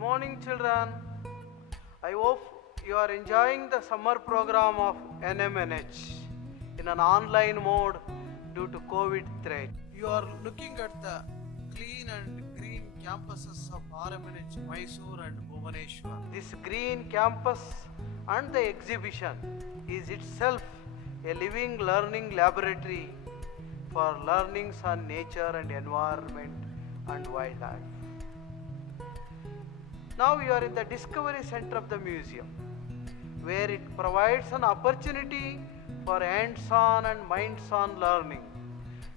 Morning, children. I hope you are enjoying the summer program of NMNH in an online mode due to COVID threat. You are looking at the clean and green campuses of RMNH, Mysore and Bhubaneswar. This green campus and the exhibition is itself a living learning laboratory for learnings on nature and environment and wildlife. Now you are in the Discovery Center of the museum, where it provides an opportunity for hands-on and minds-on learning,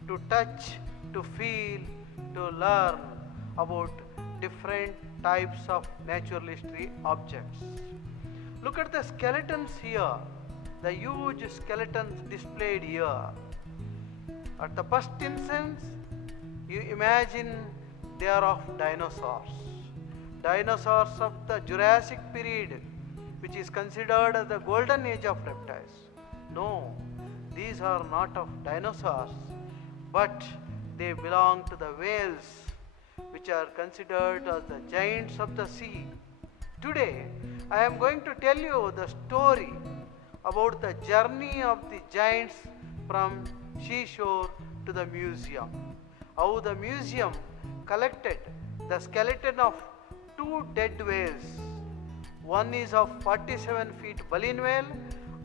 to touch, to feel, to learn about different types of natural history objects. Look at the skeletons here, the huge skeletons displayed here. At the first instance, you imagine they are of dinosaurs. Dinosaurs of the Jurassic period, which is considered as the golden age of reptiles. No, these are not of dinosaurs, but they belong to the whales, which are considered as the giants of the sea. Today, I am going to tell you the story about the journey of the giants from seashore to the museum. How the museum collected the skeleton of two dead whales. One is of 47 feet baleen whale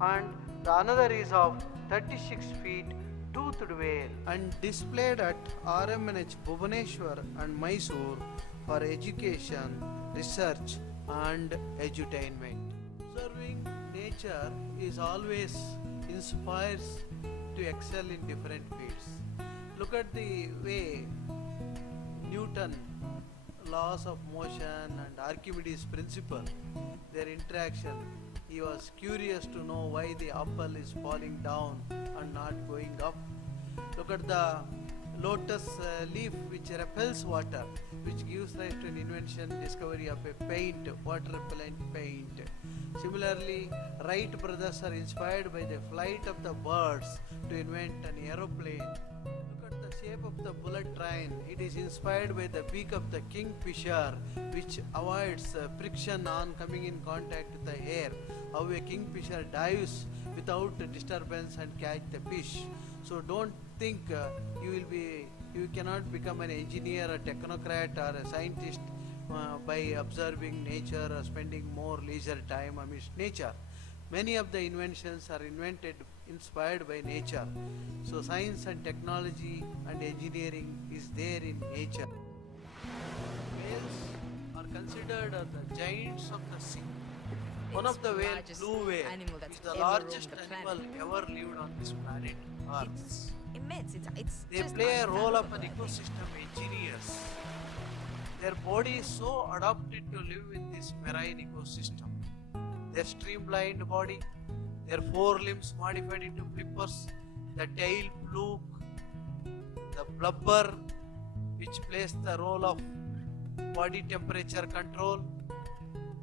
and the another is of 36 feet toothed whale, and displayed at RMNH Bhubaneswar and Mysore for education, research and edutainment. Observing nature is always inspires to excel in different fields. Look at the way Newton laws of motion and Archimedes principle, their interaction. He was curious to know why the apple is falling down and not going up. Look at the lotus leaf which repels water, which gives rise to an invention, discovery of a paint, water repellent paint. Similarly, Wright brothers are inspired by the flight of the birds to invent an aeroplane. Shape of the bullet train, it is inspired by the beak of the kingfisher, which avoids friction on coming in contact with the air. How a kingfisher dives without disturbance and catch the fish. So don't think you cannot become an engineer, a technocrat or a scientist by observing nature or spending more leisure time amidst nature. Many of the inventions are inspired by nature. So science and technology and engineering is there in nature. Whales are considered as the giants of the sea. One of the whales, blue whale, is the largest animal ever lived on this planet Earth. It's immense. They play a role of an ecosystem engineers. Their body is so adapted to live in this marine ecosystem. Their streamlined body, their forelimbs modified into flippers, the tail fluke, the blubber, which plays the role of body temperature control.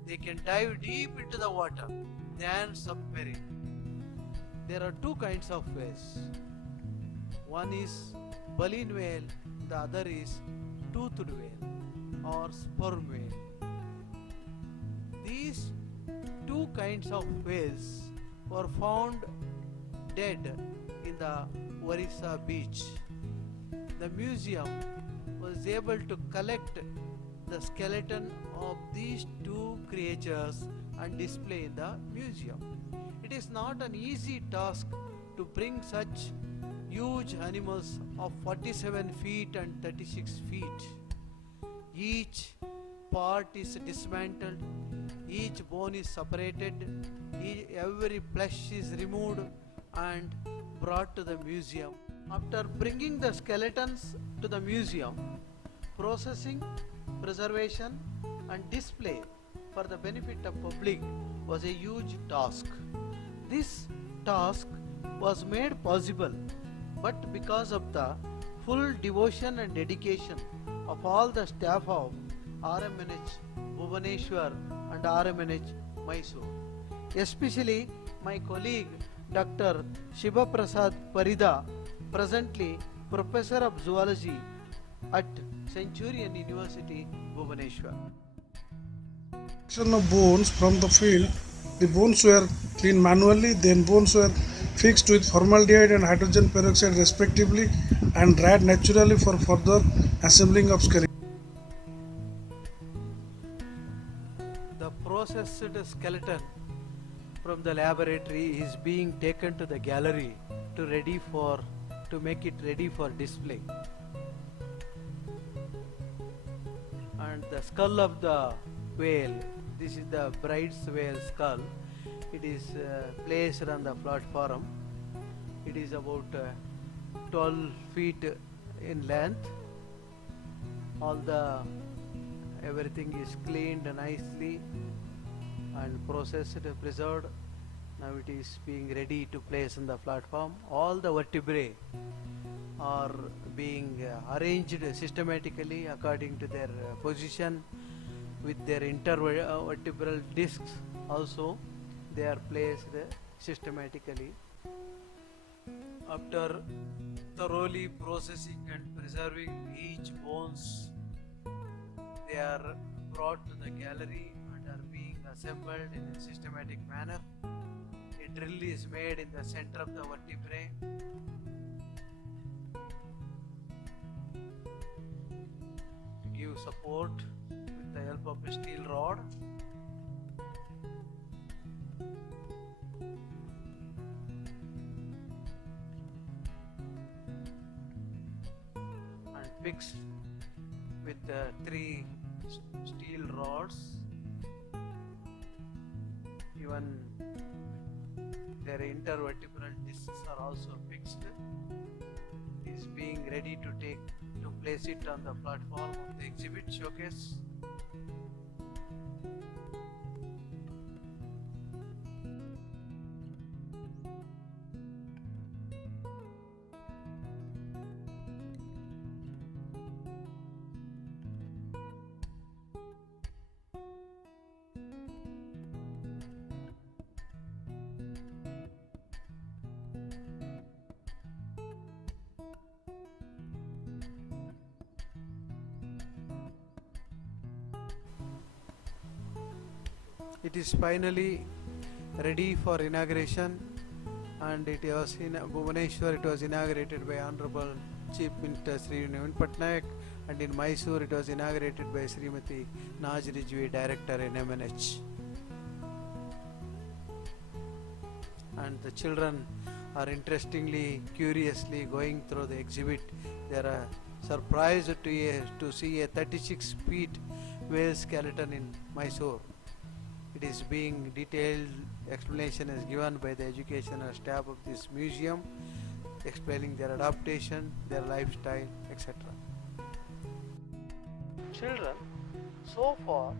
They can dive deep into the water than submarine. There are two kinds of whales. One is baleen whale, the other is toothed whale or sperm whale. These two kinds of whales were found dead in the Orissa beach. The museum was able to collect the skeleton of these two creatures and display in the museum. It is not an easy task to bring such huge animals of 47 feet and 36 feet. Each part is dismantled, each bone is separated, every flesh is removed and brought to the museum. After bringing the skeletons to the museum, processing, preservation and display for the benefit of public was a huge task. This task was made possible but because of the full devotion and dedication of all the staff of RMNH Bhubaneswar and RMNH Mysore. Especially my colleague Dr. Shiva Prasad Parida, presently Professor of Zoology at Centurion University, Bhubaneswar. Of bones from the field, the bones were cleaned manually, then bones were fixed with formaldehyde and hydrogen peroxide respectively and dried naturally for further assembling of skeleton. The processed skeleton from the laboratory is being taken to the gallery to make it ready for display. And the skull of the whale, this is the bride's whale skull. It is placed on the platform. It is about 12 feet in length. Everything is cleaned nicely and processed, preserved. Now it is being ready to place on the platform. All the vertebrae are being arranged systematically according to their position with their intervertebral discs also. They are placed systematically. After thoroughly processing and preserving each bones, they are brought to the gallery and are being assembled in a systematic manner. A drill is made in the center of the vertebrae. To give support with the help of a steel rod. And fixed with 3 steel rods. Even their intervertebral discs are also fixed. It is being ready to place it on the platform of the exhibit showcase. It is finally ready for inauguration, and it was in Bhubaneswar. It was inaugurated by Honorable Chief Minister Sri Naveen Patnaik, and in Mysore it was inaugurated by Srimati Naj Rijvi, Director in MNH. And the children are interestingly, curiously going through the exhibit. They are surprised to see a 36 feet whale skeleton in Mysore. It is being detailed explanation is given by the educational staff of this museum, explaining their adaptation, their lifestyle, etc. Children, so far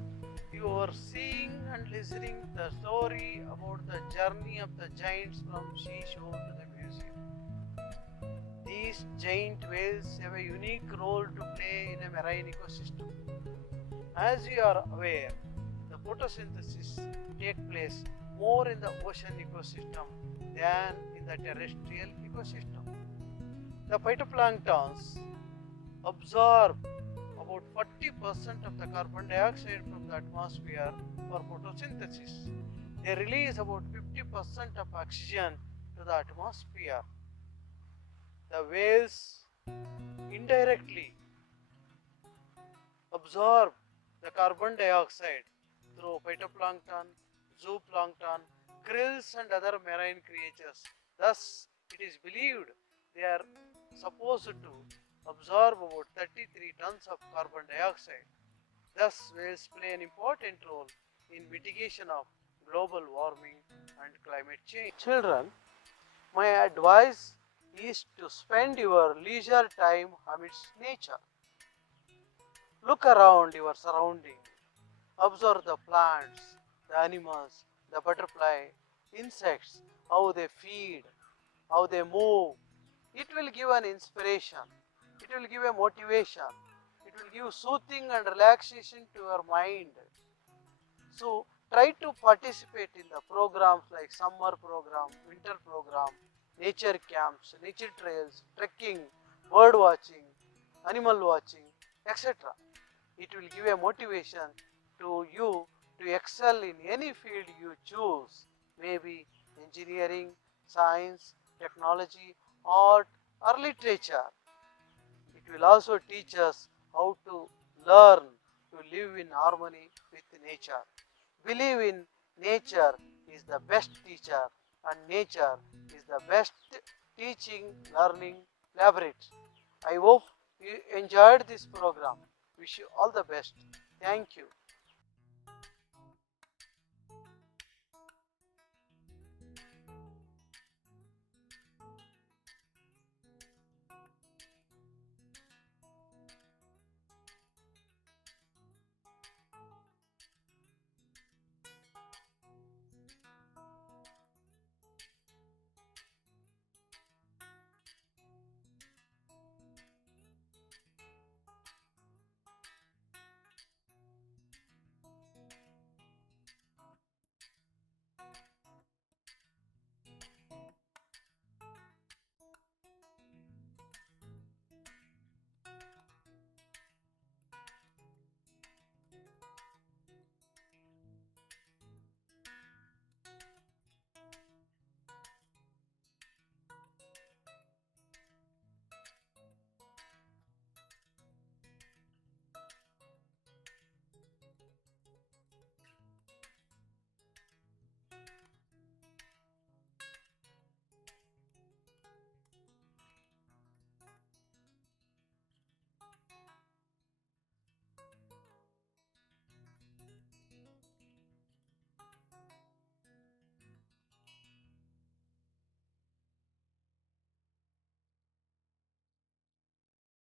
you are seeing and listening the story about the journey of the giants from seashore to the museum. These giant whales have a unique role to play in a marine ecosystem. As you are aware, the photosynthesis takes place more in the ocean ecosystem than in the terrestrial ecosystem. The phytoplanktons absorb about 40% of the carbon dioxide from the atmosphere for photosynthesis. They release about 50% of oxygen to the atmosphere. The whales indirectly absorb the carbon dioxide through phytoplankton, zooplankton, krills and other marine creatures. Thus, it is believed they are supposed to absorb about 33 tons of carbon dioxide. Thus, whales play an important role in mitigation of global warming and climate change. Children, my advice is to spend your leisure time amidst nature. Look around your surroundings. Observe the plants, the animals, the butterfly, insects, how they feed, how they move. It will give an inspiration. It will give a motivation. It will give soothing and relaxation to your mind. So try to participate in the programs like summer program, winter program, nature camps, nature trails, trekking, bird watching, animal watching, etc. It will give a motivation to you to excel in any field you choose, maybe engineering, science, technology, art, or literature. It will also teach us how to learn to live in harmony with nature. Believe in nature is the best teacher, and nature is the best teaching learning laboratory. I hope you enjoyed this program. Wish you all the best. Thank you.